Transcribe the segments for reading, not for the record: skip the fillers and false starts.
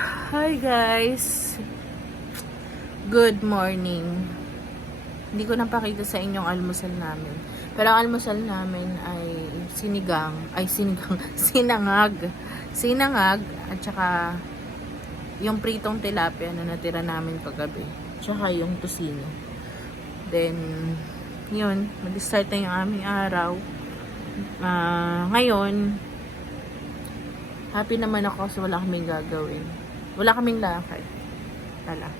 Hi guys, good morning. Hindi ko napakita sa inyong almusal namin. Pero ang almusal namin ay sinangag at saka yung pritong tilapia na natira namin kagabi. Tsaka yung tusino. Then, yun, mag-start na yung aming araw. Ngayon, happy naman ako kasi wala kaming gagawin. Wala kaming lakad. Wala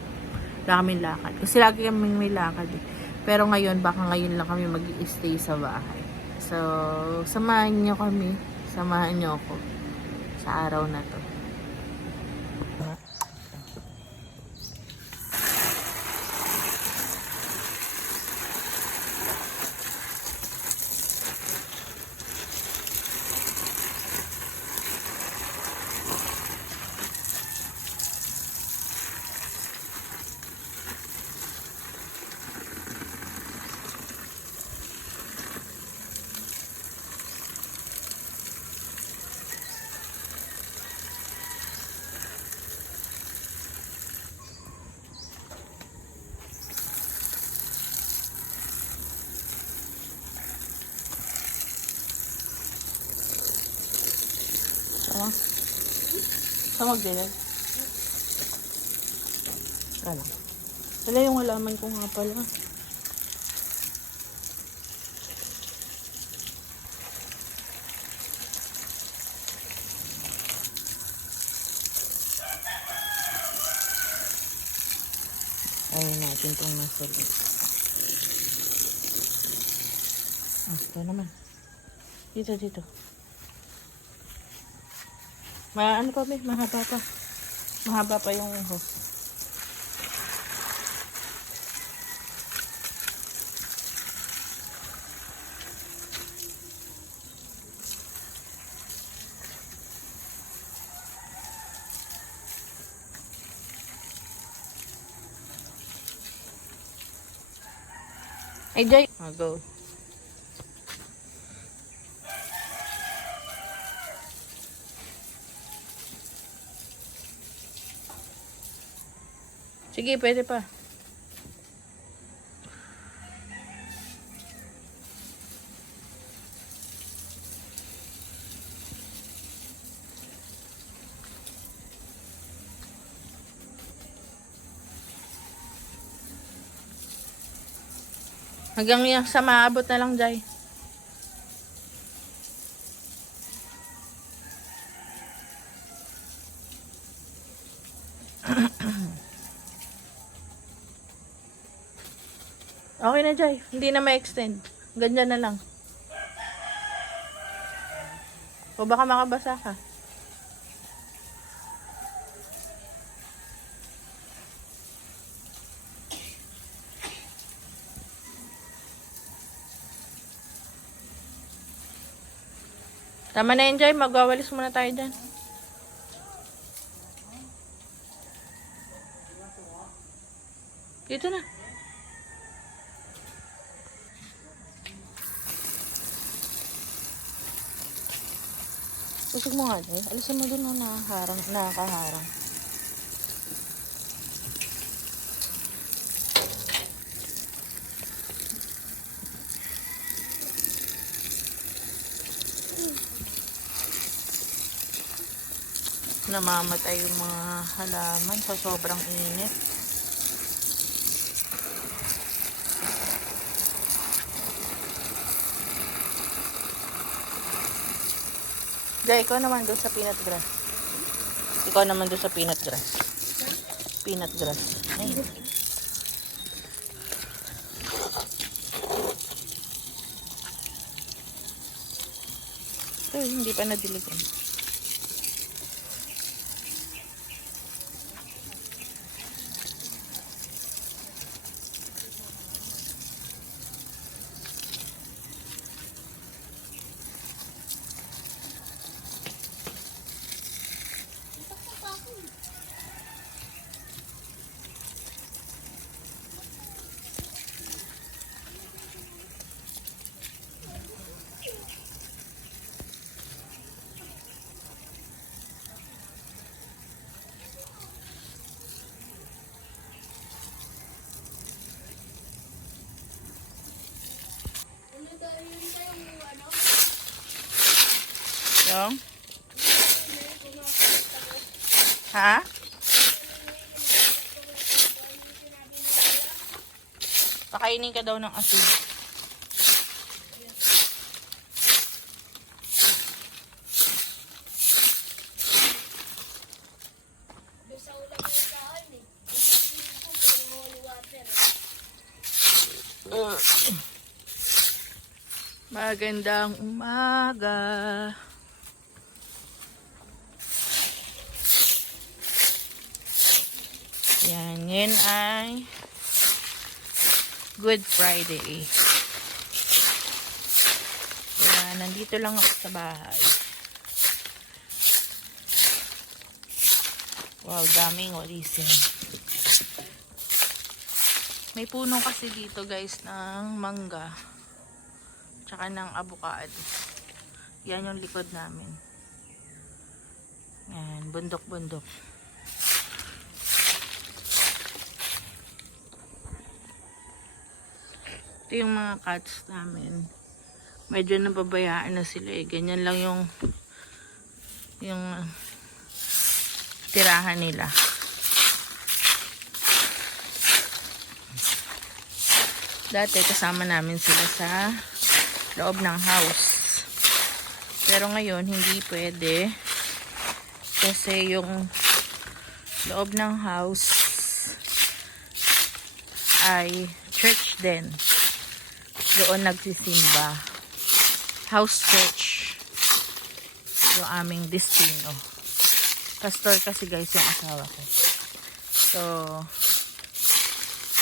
kaming lakad. Kasi lagi kaming may lakad eh. Pero ngayon, baka ngayon lang kami mag-i-stay sa bahay. So, samahan niyo kami. Samahan niyo ako sa araw na to. Sa magdilag? Ano? Wala yung halaman ko nga pala. Ayun natin itong nasa loob. Ito naman. Dito. Ano pa ba? Mahaba pa. Mahaba pa yung hose. Ay, Jay. Go. Sige, pwede pa. Hanggang yung sa maabot na lang, Jay. Okay na, Jay. Hindi na ma-extend. Ganyan na lang. O baka makabasa ka. Tama na yun, Jay. Magwawalis muna tayo dyan. Dito na. Usog mo nga, Jay. Alisin mo dun na nakaharang. Namamatay yung mga halaman sa sobrang init. Jay, ikaw naman doon sa peanut grass. Peanut grass. Ayun. Ay, hindi pa nadiligan. Yung? Ha? Pakainin ka daw ng asin. Magandang umaga. Yan, ngayon ay Good Friday. Kaya nandito lang ako sa bahay. Wow, daming walisin. May puno kasi dito guys ng mangga. Tsaka ng avocado. Yan yung likod namin. Yan, bundok-bundok. Ito yung mga cats namin. Medyo nababayaan na sila eh. Ganyan lang yung tirahan nila. Dati kasama namin sila sa loob ng house. Pero ngayon hindi pwede. Kasi yung loob ng house ay church din. Doon nagsisimba. House church. Yung aming destino. Pastor kasi guys yung asawa ko. So,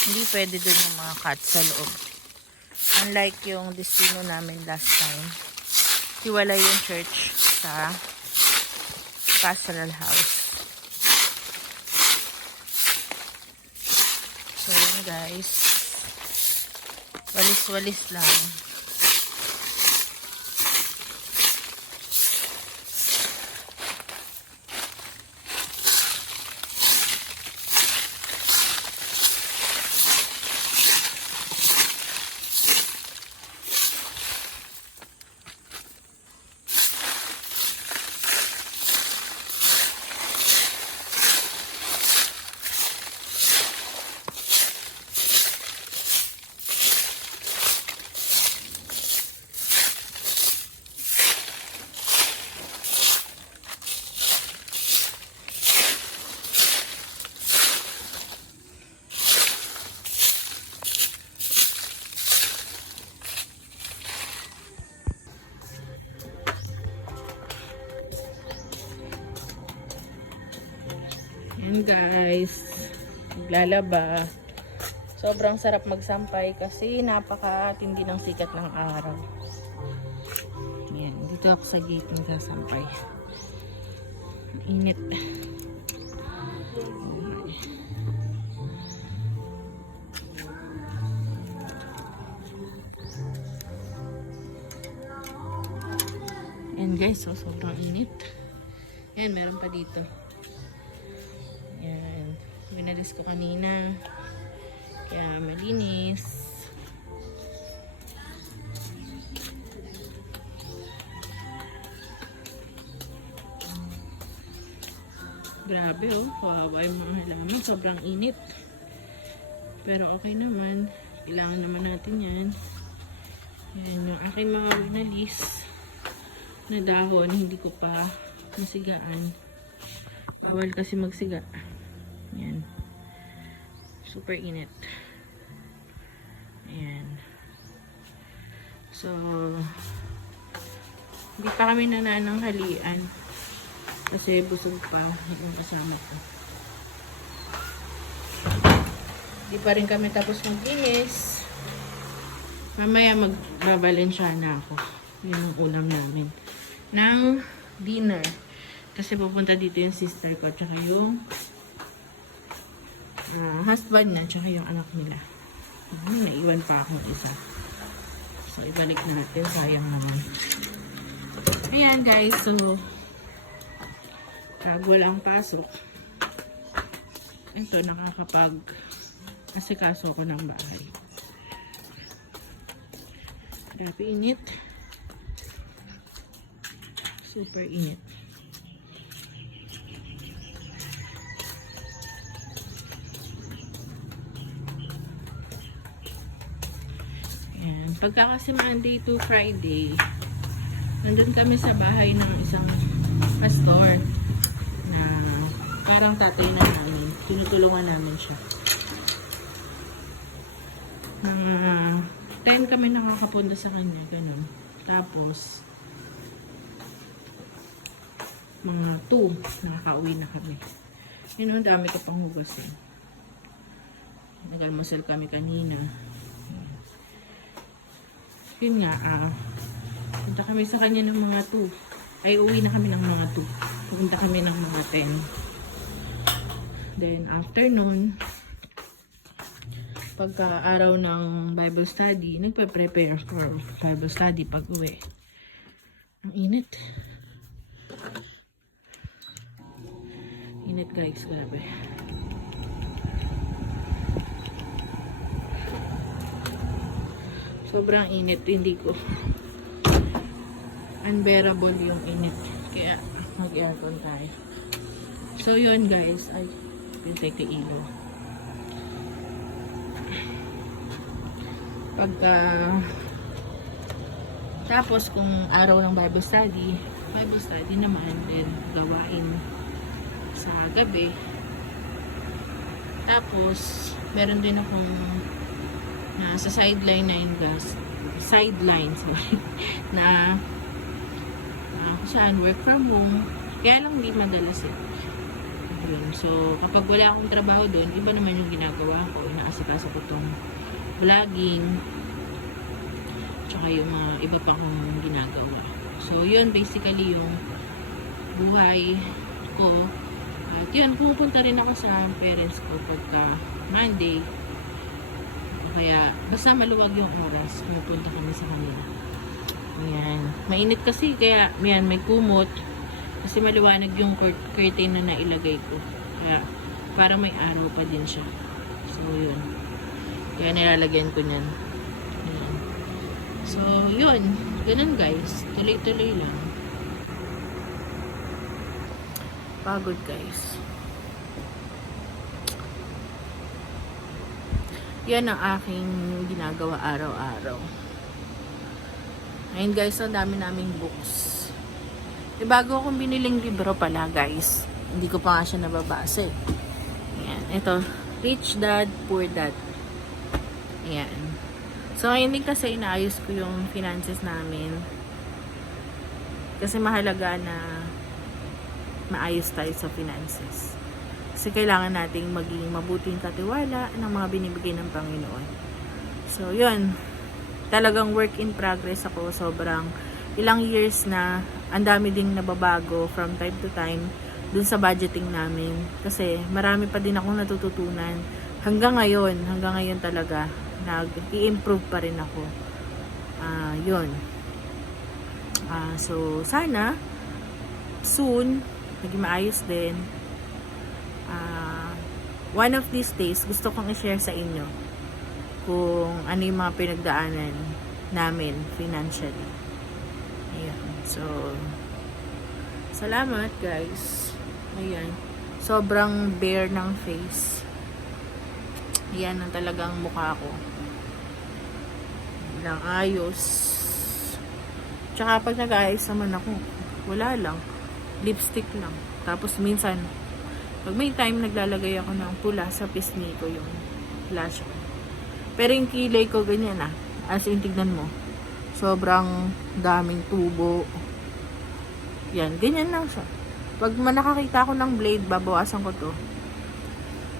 hindi pwede doon yung mga cats sa loob. Unlike yung destino namin last time. Hiwalay yung church sa pastoral house. So, yun guys. Walis-walis lang. Yan guys, naglalaba. Sobrang sarap magsampay kasi napakatindi ng sikat ng araw. Yan, dito ako sa gate nagsasampay. Init. Yan guys, so sobrang init. Yan, meron pa dito. Yan. Binalis ko kanina. Kaya malinis. Grabe oh. Kawawa yung mga halaman. Sobrang init. Pero okay naman. Kailangan naman natin yan. Yan yung aking mga binalis na dahon. Hindi ko pa masigaan. Bawal kasi magsiga. Yan. Super init. Ayan. So, hindi pa kami nanananghalian. Kasi busog pa yung kasama ko. Hindi pa rin kami tapos maglinis. Mamaya magbabalensyana ako. Yun ang ulam namin. Ng dinner. Kasi pupunta dito yung sister ko. Tsaka yung husband na. Tsaka yung anak nila. Naiwan pa akong isa. So, ibalik natin. Sayang naman. Ayan guys. So, pag walang pasok, ito nakakapag-asikaso ko ng bahay. Grabe init. So, Super init. Ayan. Pagka kasi Monday to Friday, nandun kami sa bahay ng isang pastor na parang tatay na namin. Tinutulungan namin siya. 10 kami nakakapunta sa kanya, ganun. Tapos, mga 2, nakaka-uwi na kami. Yun, ang dami ko pang hugasin. Nag-almusal kami kanina. Yun nga, punta kami sa kanya ng mga 2. Ay, uwi na kami ng mga 2. Pupunta kami ng mga 10. Then, after nun, pagka araw ng Bible study, nagpe-prepare for Bible study pag uwi. Ang init. Init guys, grabe. Sobrang init, hindi ko unbearable yung init. Kaya mag-aircon tayo. So yun guys, ay pintay ka ilo. Pagka tapos kung araw ng Bible study naman, then gawain sa gabi. Tapos meron din akong sa sideline na yung na saan work from home, kaya lang hindi madalas yun. So kapag wala akong trabaho doon, iba naman yung ginagawa ko, inaasikaso ko tong vlogging tsaka yung mga iba pa kong ginagawa. So yun basically yung buhay ko. At yun, pupunta rin ako sa parents ko pagka Monday. Kaya, basta maluwag yung oras, pumupunta kami sa kanila. Ayan. Mainit kasi, kaya, yan, may kumot. Kasi maliwanag yung curtain na nailagay ko. Kaya, para may araw pa din siya. So, yun. Kaya, nilalagyan ko niyan. Ayan. So, yun. Ganun, guys. Tuloy-tuloy lang. Pagod, guys. Yan ang aking ginagawa araw-araw. Ayun guys, ang dami naming books. Bago akong biniling libro pala guys. Hindi ko pa nga siya nababasa eh. Ayan, ito. Rich Dad, Poor Dad. Ayan. So ngayon din kasi inaayos ko yung finances namin. Kasi mahalaga na maayos tayo sa finances. Kasi kailangan nating maging mabuting katiwala ng mga binibigay ng Panginoon. So, yun. Talagang work in progress ako. Sobrang ilang years na ang dami ding nababago from time to time dun sa budgeting namin. Kasi marami pa din akong natututunan. Hanggang ngayon talaga, nag-i-improve pa rin ako. Yun. So, sana, soon, maging maayos din. One of these days, gusto kong i-share sa inyo kung ano yung mga pinagdaanan namin financially. Ayan. So, salamat guys. Ayan. Sobrang bare ng face. Ayan ang talagang mukha ko. Walang ayos. Tsaka pag nag-ayos naman ako, wala lang. Lipstick lang. Tapos minsan, pag may time, naglalagay ako ng pula sa pisngi ko yung blush ko. Pero yung kilay ko, ganyan As in, tignan mo. Sobrang daming tubo. Yan, ganyan lang siya. Pag nakakita ako ng blade, babawasan ko to.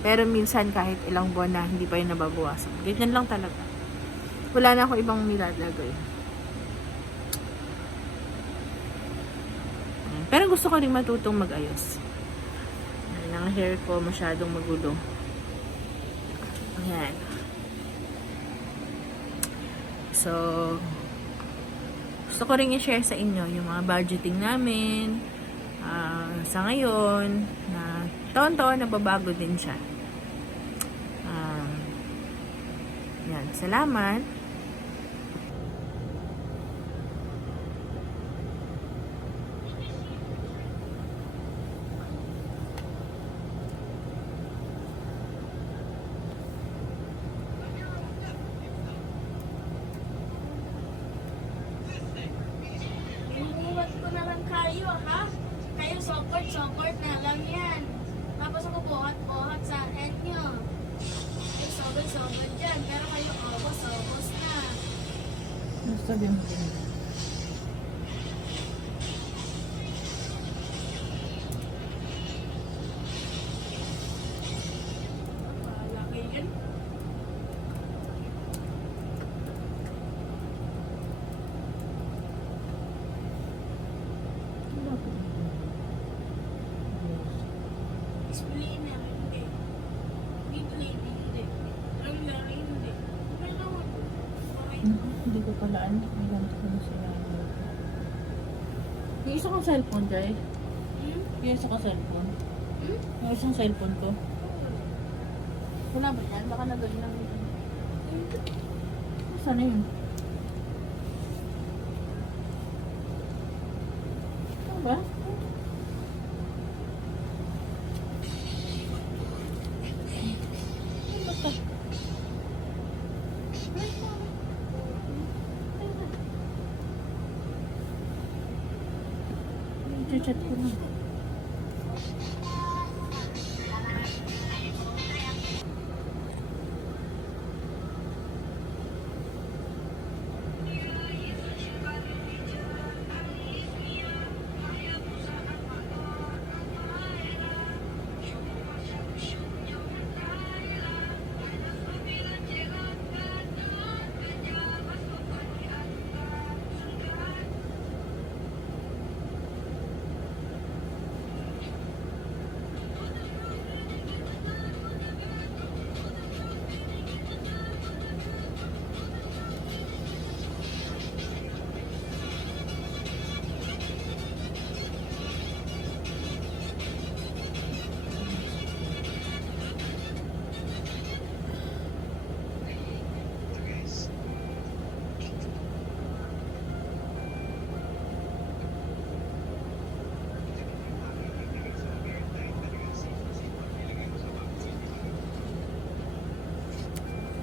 Pero minsan, kahit ilang buwan na, hindi pa yun nababawasan. Ganyan lang talaga. Wala na ako ibang nilalagay. Pero gusto ko rin matutong mag-ayos. Ang hair ko masyadong magulo. Ayan. So, gusto ko rin i-share sa inyo yung mga budgeting namin sa ngayon na taon-taon nababago din siya. Yan. Salamat. lang yan. Tapos ako buhat-buhat sa inyo. Ay, sobra-sobra dyan. Pero kayo, obos na. Sabi mo din. Laki yan. Explainer, hindi. Deep lady, hindi. Ang laki, hindi. Ano naman? Okay. Hindi ko pala ano. May ganito ko na sila. Yung isa kong cellphone, Jai. Hmm? Yung isa kong cellphone. Hmm? Yung isang cellphone ko. Wala ba yan? Baka nagaglang. Saan yun? Ano ba? Basta. Chat ko na.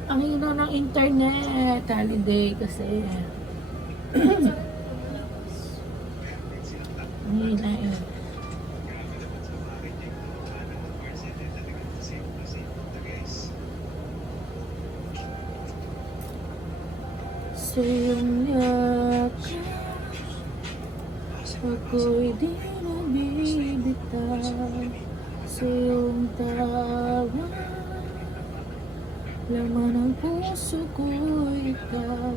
Ang hina ng internet. Holiday kasi. Ang hina yun. Sa iyong yakap, ako'y di nabibitaw. Sa iyong tawa, laman ng puso ko'y ikaw.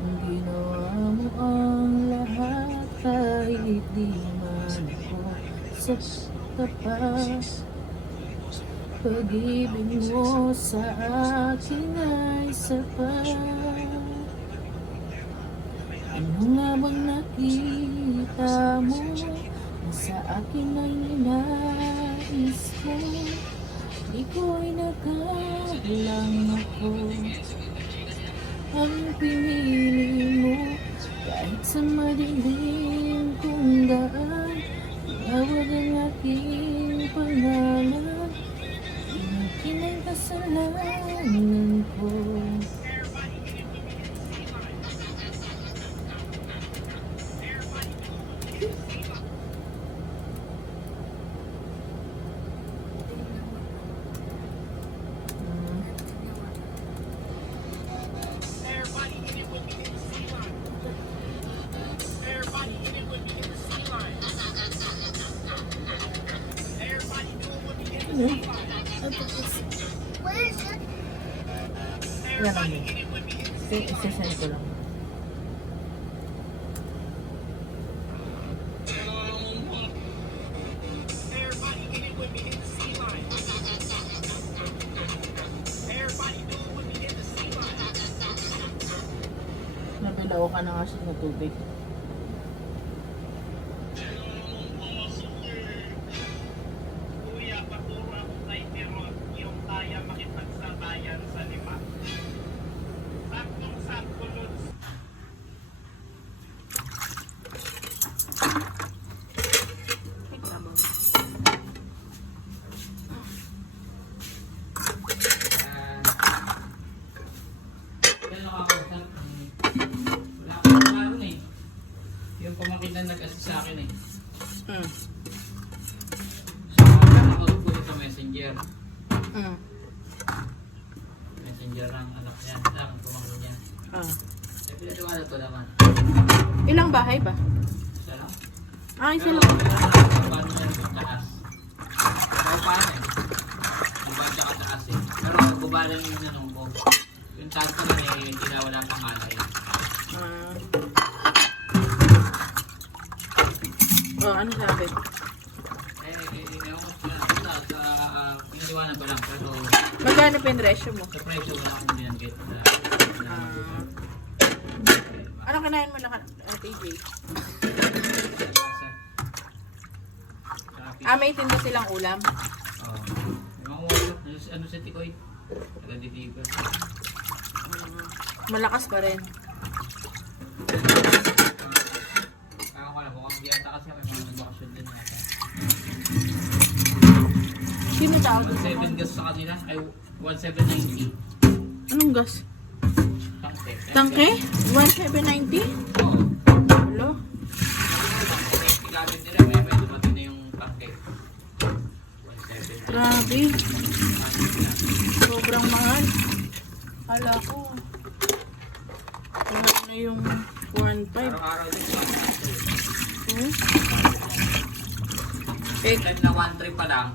Ang ginawa mo ang lahat kahit di man ako sa tapat. Pag-ibig mo sa akin ay sapat. Ano nga bang nakita mo na sa akin ay ninais mo? Di ko ay nakalang ako. Ang pinili mo kahit sa madilim kong daan. Tinawag ang aking pangalan. Akin ang kasalanan ko. Wala lang yun. Isa-send ko lang. Nabilaw ka na nga siya sa tubig. Messenger. Mm. Messenger ng anak niya. Ang pamangkin niya. Ah. Eh, pinatiwala ko naman. Ilang bahay ba? Isa lang. Ah, isa Pero, lang. paano niya yung taas? Kahit paano eh. Baba tsaka taas eh. Pero baba lang yung nanong ko. Yung taas ko lang eh, hindi na wala pang alay. Ah. Oh, ano sabi? Ewan ko sa pinatiwanan ko lang. Pero Magkano pa yung ratio mo? sa presyo wala akong binanggit. Ano kanain mo na TJ? Ah, may tinda silang ulam. Oo. Yung mga wala. Ano sa tikoy? Taga-ditiba. Malakas pa rin. Kaya ko lang, mukhang biyata kasi may mga nagbakasyon din natin. Sino tawag doon? 1.7 gas sa kanila, ay 1.790. Anong gas? Tangke. Tangke? 1790? Oo. Hello? Gamit nila, may dumating na yung tangke. 1.7. Grabe. Sobrang mahal. Kala ko. Ano na yung 1.5? Araw-araw din yung Hmm? Eh, time na 1 trip pa lang.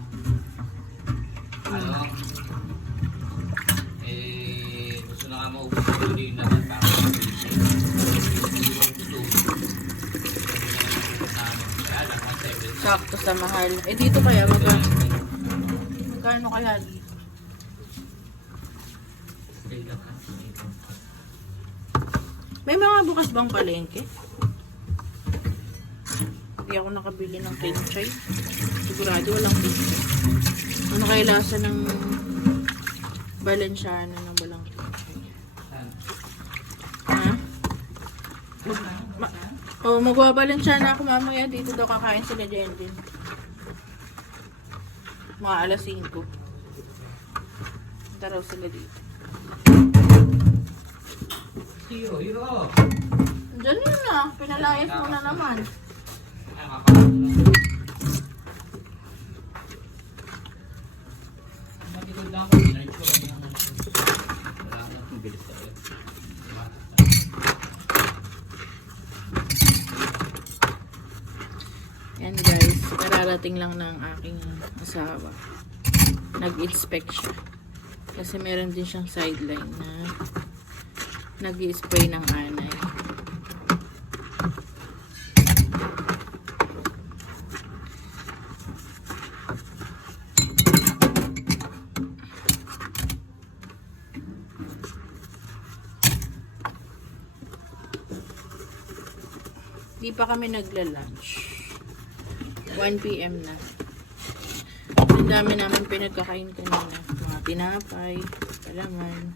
Ano? Gusto na nga maubos ko yung naman para sakto sa mahal. Eh, dito kaya magkano kaya? May mga bukas bang palengke? Hindi ako nakabili ng kinchay. Sigurado walang kinchay. Ano kaya lasa ng Balenciana ng walang kinchay? Ha? Magwa-Balenciana ako mamaya. Dito daw kakain sila dyan din. Mga alas 5. Punta raw sila dito. Hero, hero! Diyan yun na. Pinalayas mo na naman. Ay, makakasama. Matikod lang ako. Dinarch ko lang yung wala akong bilis tayo. Yan guys. Kararating lang ng aking asawa. Nag-inspect siya. Kasi meron din siyang sideline na nag-i-spray ng anay. Di pa kami nagla-lunch. 1 PM na. Ang dami namin pinagkakain kanina. Mga tinapay, palaman,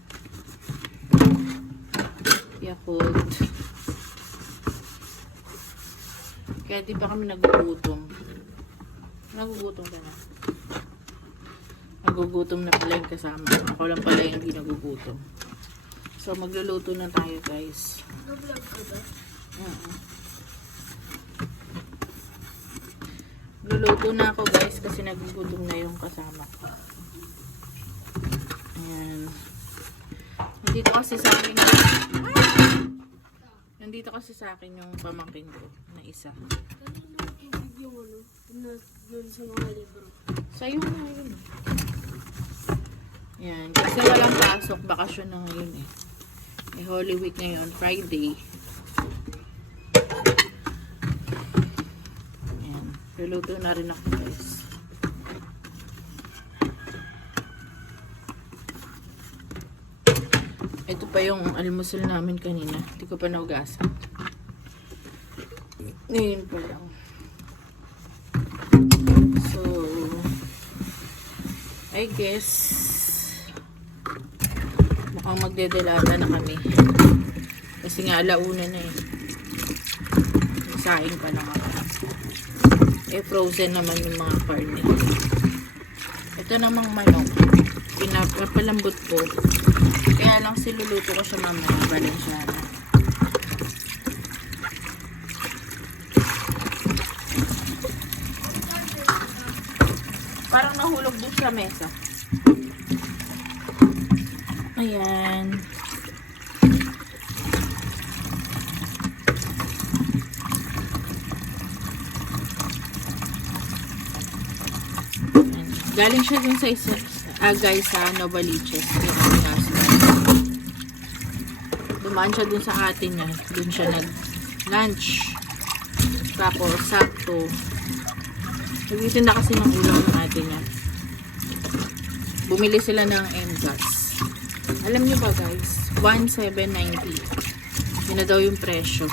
Yakult. Kaya di pa kami nagugutom. Nagugutom ka na. Nagugutom na pala yung kasama. Ako lang pala yung hindi nagugutom. So magluluto na tayo guys. Nag-vlog ka ba? Luluto na ako guys kasi nagugutom na yung kasama ko. Ayan. Nandito kasi sa akin yung pamangkin ko na isa. Yung ano, yun sa mga libro. Sa'yo na yun. Ayan. Kasi walang pasok. Bakasyon na ngayon eh. May Holy Week ngayon. Friday. Ayan. Luluto na rin ako guys. Ito pa yung almusal namin kanina. Hindi ko pa naugasan. Ngayon pa lang. So, I guess, mukhang magdedelata na kami. Kasi nga, alauna na eh. Saing pa lang ako. Eh, frozen naman yung mga karne. Ito namang manok. Pinapalambot ko. Kaya lang siluluto ko siya mamaya. Balenciana. Parang nahulog dun sa mesa. Ayan. Galing siya dun sa isa, guys, sa Novaliches. Yung aming husband. Dumaan siya dun sa atin niya. Dun siya nag-lunch. Tapos, sakto. Nagtitinda kasi ng ulam ng atin niya. Bumili sila ng MGAS. Alam niyo ba, guys? 1,790. Yun na daw yung presyo.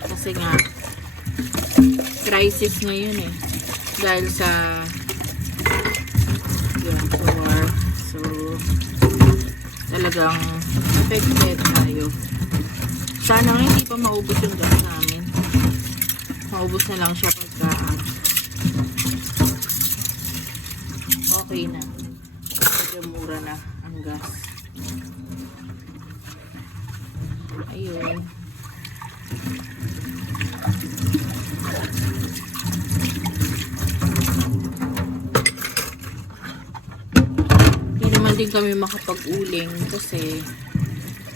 Kasi nga, crisis ngayon eh. Dahil sa war. So, talagang affected tayo. Sana nga hindi pa maubos yung gas namin. Maubos na lang siya pagka okay na. Medyo mura na ang gas. Ayun. Din kami makapag-uling kasi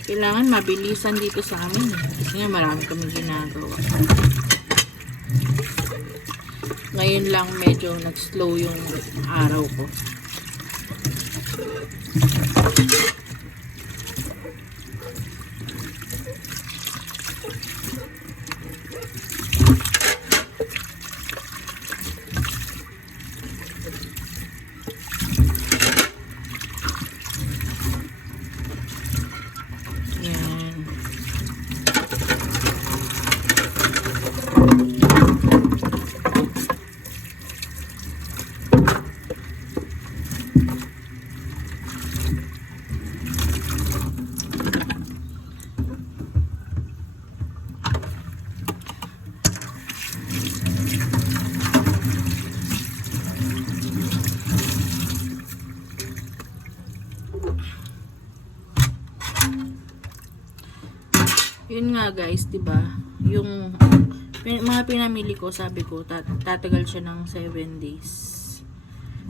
kailangan mabilisan dito sa amin kasi nga marami kami ginagawa. Ngayon lang medyo nag-slow yung araw ko. Yun nga guys, 'di ba? Yung mga pinamili ko, sabi ko tatagal siya ng 7 days.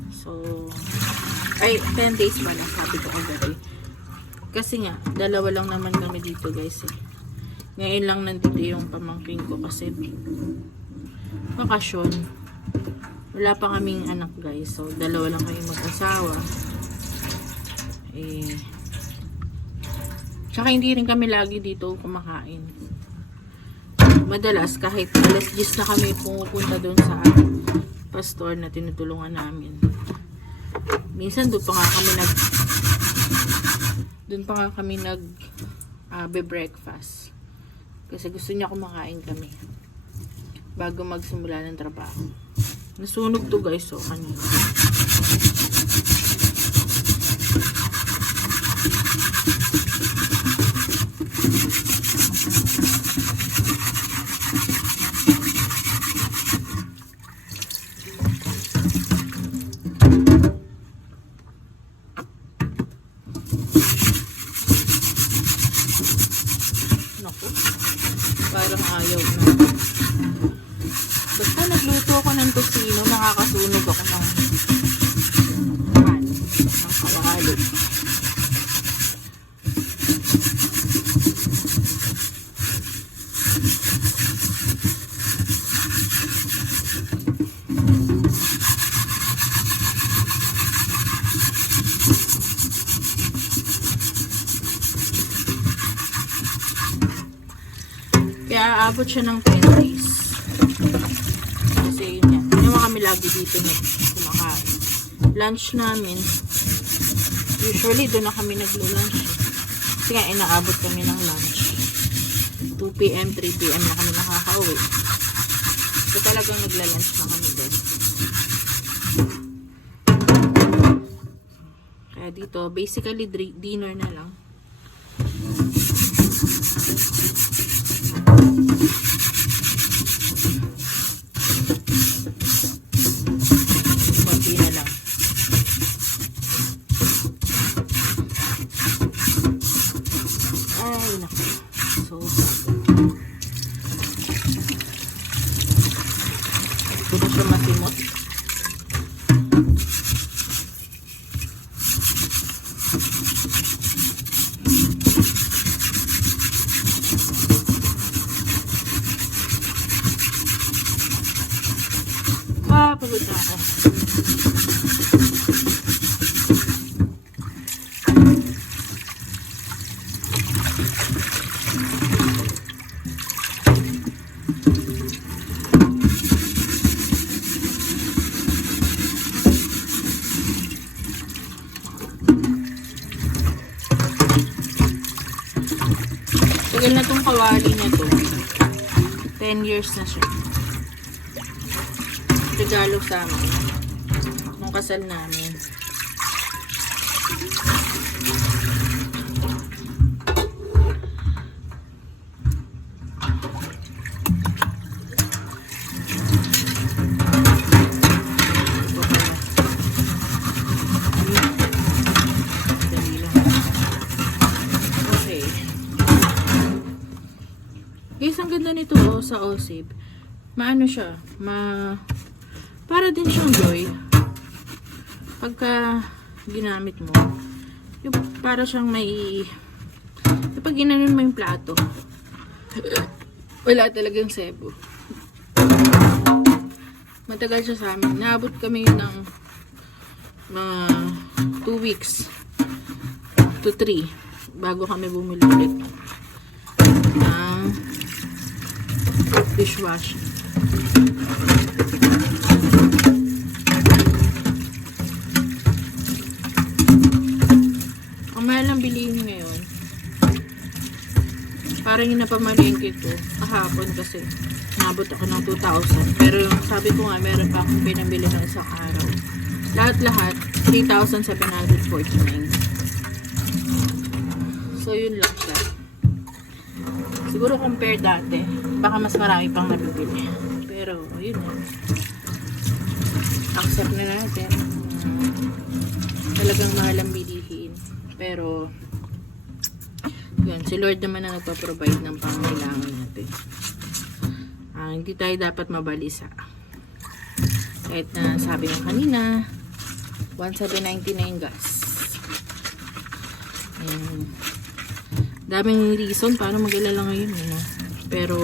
So ay 10 days pala, sabi ko kagabi. Kasi nga dalawa lang naman kami dito guys eh. Ngayon lang nandito yung pamangkin ko kasi bakasyon. Wala pa kaming anak guys. So dalawa lang kami mag-asawa. Tsaka hindi rin kami lagi dito kumakain. Madalas kahit alas 10 na kami pumupunta doon sa pastor na tinutulungan namin. Minsan doon pa nga kami nag be-breakfast. Kasi gusto niya kumakain kami bago magsimula ng trabaho. Nasunog to guys, so kanina. Parang ayaw na. Basta nagluto ako ng tosino, nakakasunog ako ng kawali. Kaya aabot siya ng 10 days. Kasi yun yan. Hindi naman kami lagi dito na kumakain. Lunch namin. Usually doon na kami naglo-lunch. Kasi nga inaabot kami ng lunch. 2 PM, 3 PM na kami nakaka-uwi. So talagang nagla-lunch na kami doon. Kaya dito, basically dinner na lang. Konti na lang. Ay, naku. So, ito na siya masimot. Tagal na tong kawali na to. 10 years na siya. Regalo sa amin. Nung kasal namin. Dali lang. Okay. Guys, ang ganda nito oh, sa OSIB. Maano siya? Para din siyang joy. Pagka ginamit mo, yung para siyang may kapag ginanon mo yung plato, wala talagang sebo. Matagal siya sa amin. Naabot kami ng mga 2 weeks to 3 bago kami bumili ulit ng dishwasher. Ang mahal ng bilihin ngayon, parang yung napamalengke ko kahapon kasi nabot ako ng 2,000. Pero yung sabi ko nga, meron pa akong pinabili ng isang araw. Lahat-lahat, 3,749. So, yun lang siya. Siguro compare dati, baka mas marami pang nabibili. Pero, yun lang. Accept na natin. Talagang mahal ang bilihin. Pero, yun, si Lord naman na nagpa-provide ng pangailangan natin. Hindi tayo dapat mabalisa. Kahit na sabi ng kanina, 1,799 gas. Daming reason para mag-alala ngayon. No? Pero,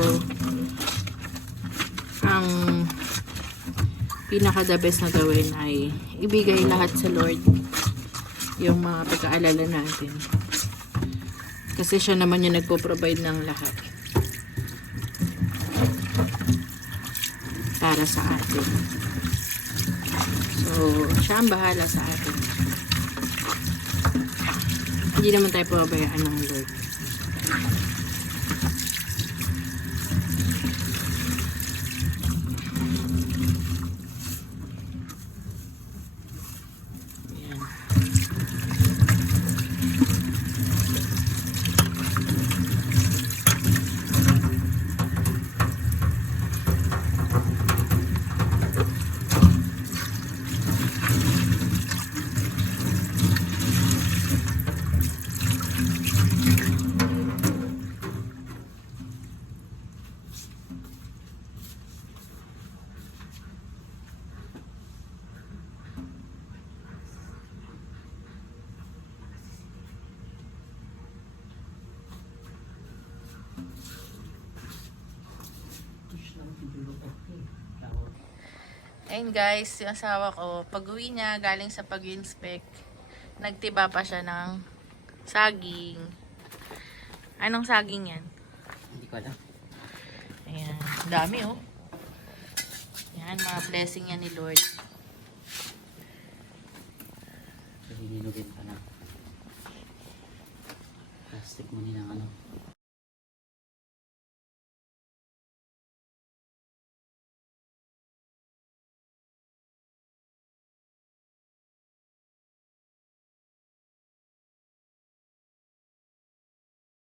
ang pinaka-the best na gawin ay ibigay lahat sa Lord yung mga pagkaalala natin. Kasi siya naman yung nagpo-provide ng lahat para sa atin. So, siya ang bahala sa atin. Hindi naman tayo pababayaan ng Lord. Ayan. Ayun guys, yung asawa ko, pag uwi niya, galing sa pag-inspect, nagtiba pa siya ng saging. Anong saging yan? Hindi ko alam. Ayan, dami oh. Yan, mga blessing yan ni Lord. Kasi hinugin pa na. Plastic mo nilang ano.